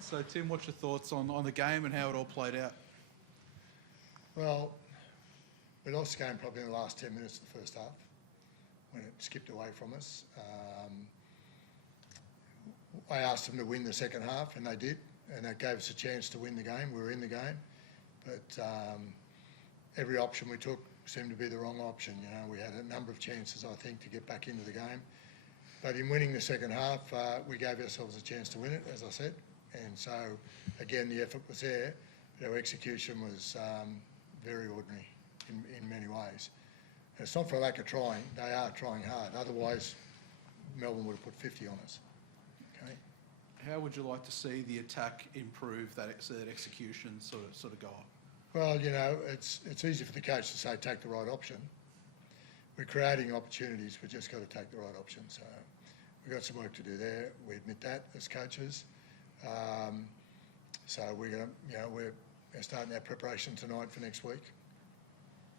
So, Tim, what's your thoughts on the game and how it all played out? Well, we lost the game probably in the last 10 minutes of the first half when it skipped away from us. I asked them to win the second half, and they did, and that gave us a chance to win the game. We were in the game, but every option we took seemed to be the wrong option. You know, we had a number of chances, I think, to get back into the game. But in winning the second half, we gave ourselves a chance to win it, as I said. And so, again, the effort was there, but our execution was very ordinary in many ways. And it's not for a lack of trying. They are trying hard. Otherwise, Melbourne would have put 50 on us. Okay. How would you like to see the attack improve, that execution sort of go up? Well, you know, it's easy for the coach to say take the right option. We're creating opportunities. We've just got to take the right option. So we've got some work to do there. We admit that as coaches. So we're going to, you know, we're starting our preparation tonight for next week.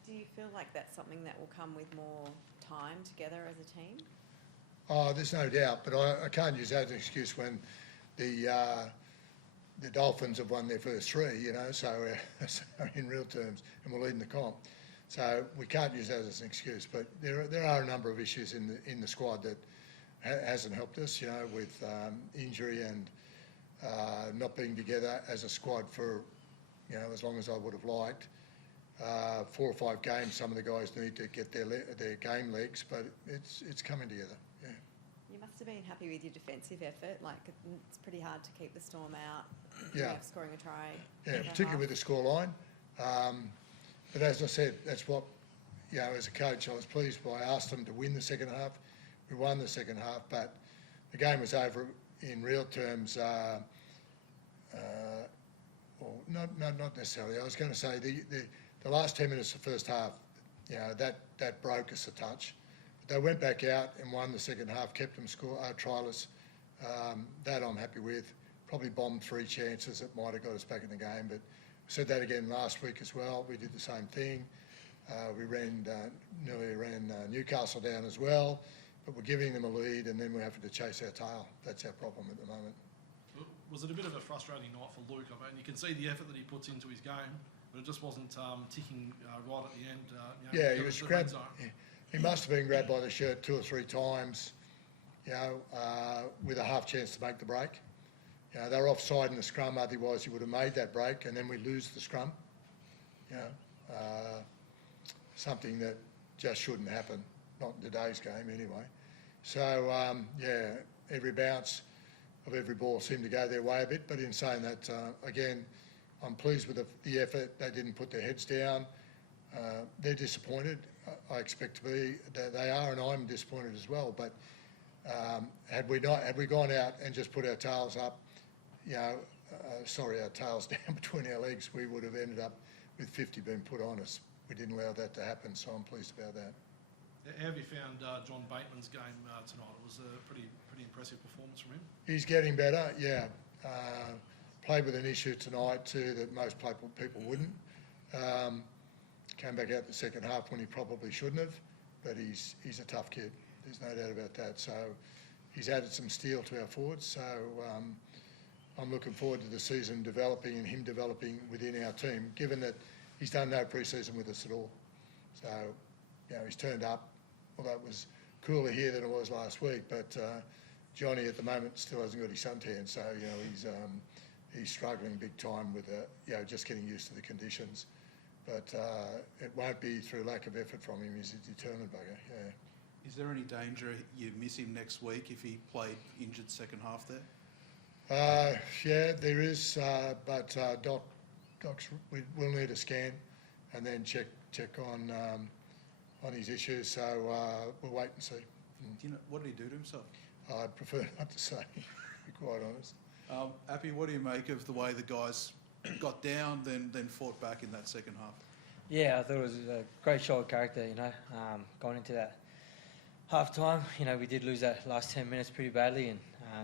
Do you feel like that's something that will come with more time together as a team? Oh, there's no doubt, but I can't use that as an excuse when the Dolphins have won their first three, you know, so in real terms, and we're leading the comp. So we can't use that as an excuse, but there are a number of issues in the squad that hasn't helped us, you know, with injury and not being together as a squad for, you know, as long as I would have liked. 4 or 5 games, some of the guys need to get their game legs, but it's coming together. Yeah. You must have been happy with your defensive effort. Like, it's pretty hard to keep the Storm out. Yeah. Scoring a try. Yeah, particularly with the scoreline. But as I said, that's what, you know, as a coach, I was pleased by. I asked them to win the second half. We won the second half, but the game was over in real terms. Well, not necessarily. I was going to say the last 10 minutes of the first half, you know, that broke us a touch. But they went back out and won the second half, kept them triless. That I'm happy with. Probably bombed 3 chances that might have got us back in the game, but we said that again last week as well. We did the same thing. We nearly ran Newcastle down as well, but we're giving them a lead and then we're having to chase our tail. That's our problem at the moment. Was it a bit of a frustrating night for Luke? I mean, you can see the effort that he puts into his game, but it just wasn't ticking right at the end. You know, Yeah, he was grabbed. Yeah. He must have been grabbed by the shirt 2 or 3 times, you know, with a half chance to make the break. You know, they were offside in the scrum, otherwise he would have made that break, and then we lose the scrum. You know, something that just shouldn't happen, not in today's game anyway. So, yeah, every bounce of every ball seemed to go their way a bit, but in saying that, again, I'm pleased with the effort. They didn't put their heads down. They're disappointed. I expect to be. They are, and I'm disappointed as well. But had we gone out and just put our tails up, you know, our tails down between our legs, we would have ended up with 50 being put on us. We didn't allow that to happen, so I'm pleased about that. How have you found John Bateman's game tonight? It was a pretty impressive performance from him. He's getting better, yeah. Played with an issue tonight too that most people wouldn't. Came back out the second half when he probably shouldn't have, but he's a tough kid. There's no doubt about that. So he's added some steel to our forwards. So I'm looking forward to the season developing and him developing within our team, given that he's done no pre-season with us at all. So, you know, he's turned up. Well, that was cooler here than it was last week, but Johnny at the moment still hasn't got his suntan, so, you know, he's struggling big time with, you know, just getting used to the conditions. But it won't be through lack of effort from him. He's a determined bugger, yeah. Is there any danger you miss him next week if he played injured second half there? Yeah, there is, but Doc's, we'll need a scan and then check on his issues, so we'll wait and see. Do you know, what did he do to himself? I'd prefer not to say, to be quite honest. Api, what do you make of the way the guys got down, then fought back in that second half? Yeah, I thought it was a great show of character, you know, going into that half-time. You know, we did lose that last 10 minutes pretty badly, and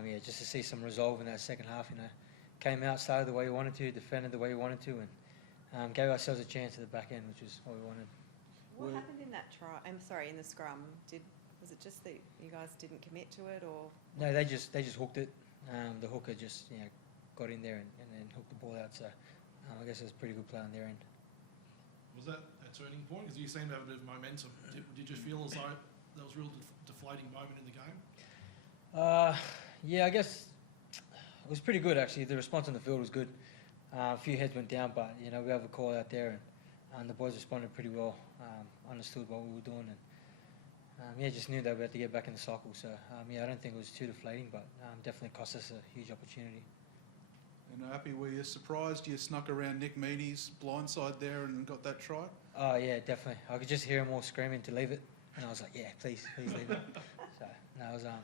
yeah, just to see some resolve in that second half, you know, came out, started the way we wanted to, defended the way we wanted to, and gave ourselves a chance at the back end, which is what we wanted. What happened in that try? I'm sorry, in the scrum? Was it just that you guys didn't commit to it, or? No, they just hooked it. The hooker just, you know, got in there and then hooked the ball out. So I guess it was a pretty good play on their end. Was that a turning point? Because you seem to have a bit of momentum. Did you feel as though there was a real deflating moment in the game? Yeah, I guess it was pretty good actually. The response on the field was good. A few heads went down, but we have a call out there, and the boys responded pretty well. Understood what we were doing, and just knew that we had to get back in the cycle. So I don't think it was too deflating, but definitely cost us a huge opportunity. And Api, were you surprised you snuck around Nick Meaney's blindside there and got that try? Oh yeah, definitely. I could just hear him all screaming to leave it, and I was like, yeah, please leave it. So that was I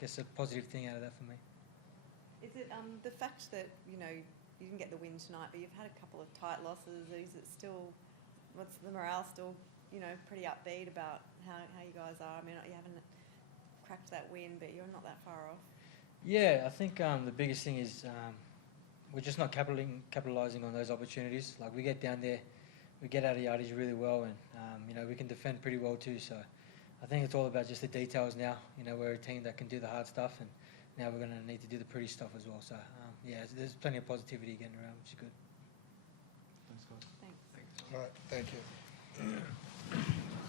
guess a positive thing out of that for me. Is it the fact that, you didn't get the win tonight, but you've had a couple of tight losses, is it still, what's the morale still, pretty upbeat about how you guys are? I mean, you haven't cracked that win, but you're not that far off. Yeah, I think the biggest thing is we're just not capitalising on those opportunities. Like we get down there, we get out of yardage really well, and we can defend pretty well too. So I think it's all about just the details now. We're a team that can do the hard stuff, and now we're going to need to do the pretty stuff as well. So there's plenty of positivity getting around, which is good. Thanks, guys. Thanks. All right, thank you.